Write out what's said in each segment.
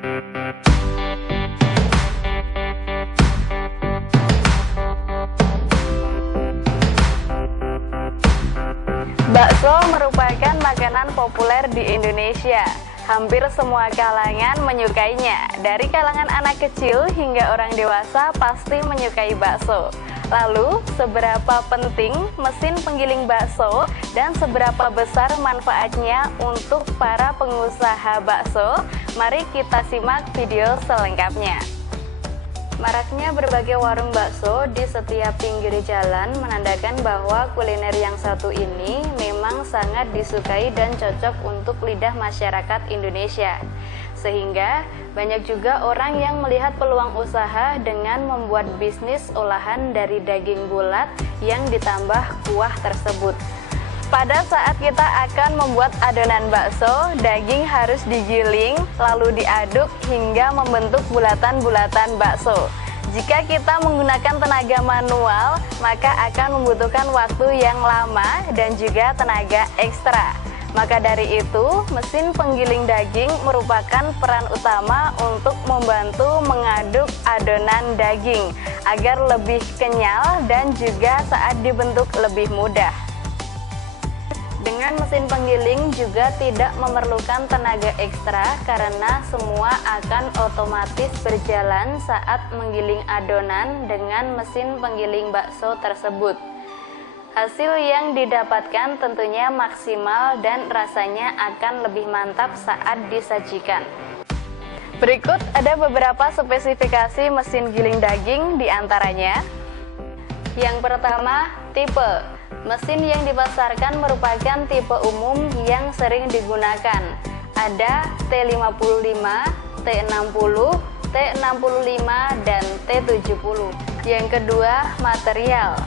Bakso merupakan makanan populer di Indonesia. Hampir semua kalangan menyukainya. Dari kalangan anak kecil hingga orang dewasa pasti menyukai bakso. Lalu, seberapa penting mesin penggiling bakso dan seberapa besar manfaatnya untuk para pengusaha bakso? Mari kita simak video selengkapnya. Maraknya berbagai warung bakso di setiap pinggir jalan menandakan bahwa kuliner yang satu ini memang sangat disukai dan cocok untuk lidah masyarakat Indonesia. Sehingga banyak juga orang yang melihat peluang usaha dengan membuat bisnis olahan dari daging bulat yang ditambah kuah tersebut. Pada saat kita akan membuat adonan bakso, daging harus digiling lalu diaduk hingga membentuk bulatan-bulatan bakso. Jika kita menggunakan tenaga manual, maka akan membutuhkan waktu yang lama dan juga tenaga ekstra. Maka dari itu, mesin penggiling daging merupakan peran utama untuk membantu mengaduk adonan daging agar lebih kenyal dan juga saat dibentuk lebih mudah. Dengan mesin penggiling juga tidak memerlukan tenaga ekstra karena semua akan otomatis berjalan saat menggiling adonan dengan mesin penggiling bakso tersebut. Hasil yang didapatkan tentunya maksimal dan rasanya akan lebih mantap saat disajikan. Berikut ada beberapa spesifikasi mesin giling daging diantaranya. Yang pertama, tipe. Mesin yang dipasarkan merupakan tipe umum yang sering digunakan. Ada T55, T60, T65, dan T70. Yang kedua, material.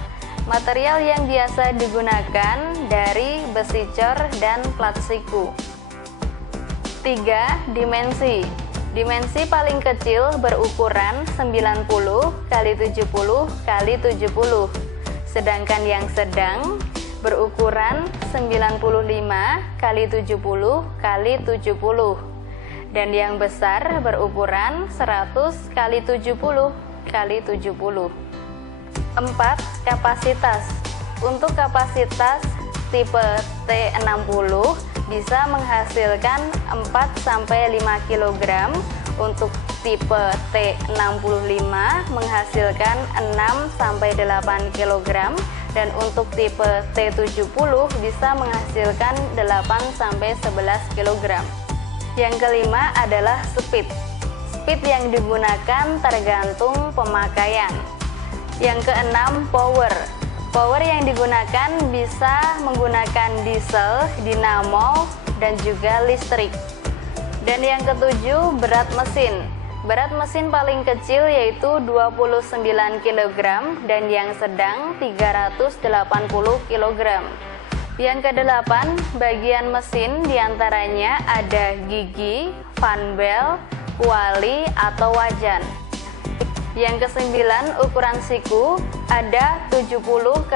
Material yang biasa digunakan dari besi cor dan plat siku. 3. Dimensi. Dimensi paling kecil berukuran 90 x 70 x 70. Sedangkan yang sedang berukuran 95 x 70 x 70 dan yang besar berukuran 100 x 70 x 70. 4. Kapasitas. Untuk kapasitas tipe T60 bisa menghasilkan 4-5 kg. Untuk tipe T65 menghasilkan 6-8 kg dan untuk tipe T70 bisa menghasilkan 8-11 kg. Yang kelima adalah speed. Speed yang digunakan tergantung pemakaian. Yang keenam, power. Power yang digunakan bisa menggunakan diesel, dinamo, dan juga listrik. Dan yang ketujuh, berat mesin. Berat mesin paling kecil yaitu 29 kg dan yang sedang 380 kg. Yang kedelapan, bagian mesin diantaranya ada gigi, fan bell, kuali, atau wajan. Yang kesembilan, ukuran siku ada 70 x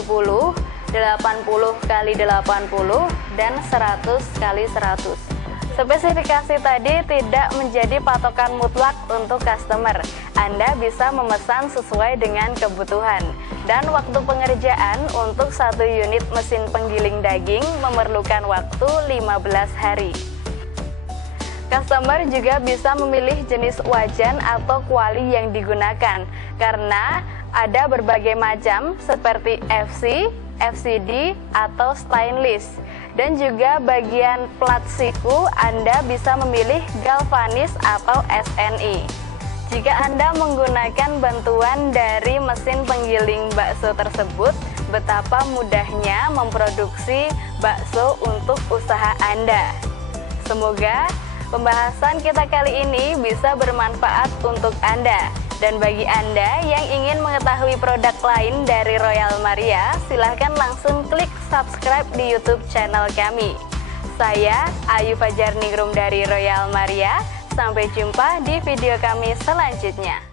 70, 80 x 80, dan 100 x 100. Spesifikasi tadi tidak menjadi patokan mutlak untuk customer. Anda bisa memesan sesuai dengan kebutuhan. Dan waktu pengerjaan untuk satu unit mesin penggiling daging memerlukan waktu 15 hari. Customer juga bisa memilih jenis wajan atau kuali yang digunakan karena ada berbagai macam seperti FC, FCD, atau stainless. Dan juga bagian plat siku Anda bisa memilih galvanis atau SNI. Jika Anda menggunakan bantuan dari mesin penggiling bakso tersebut, betapa mudahnya memproduksi bakso untuk usaha Anda. Semoga pembahasan kita kali ini bisa bermanfaat untuk Anda. Dan bagi Anda yang ingin mengetahui produk lain dari Royal Maria, silahkan langsung klik subscribe di YouTube channel kami. Saya Ayu Fajar Ningrum dari Royal Maria. Sampai jumpa di video kami selanjutnya.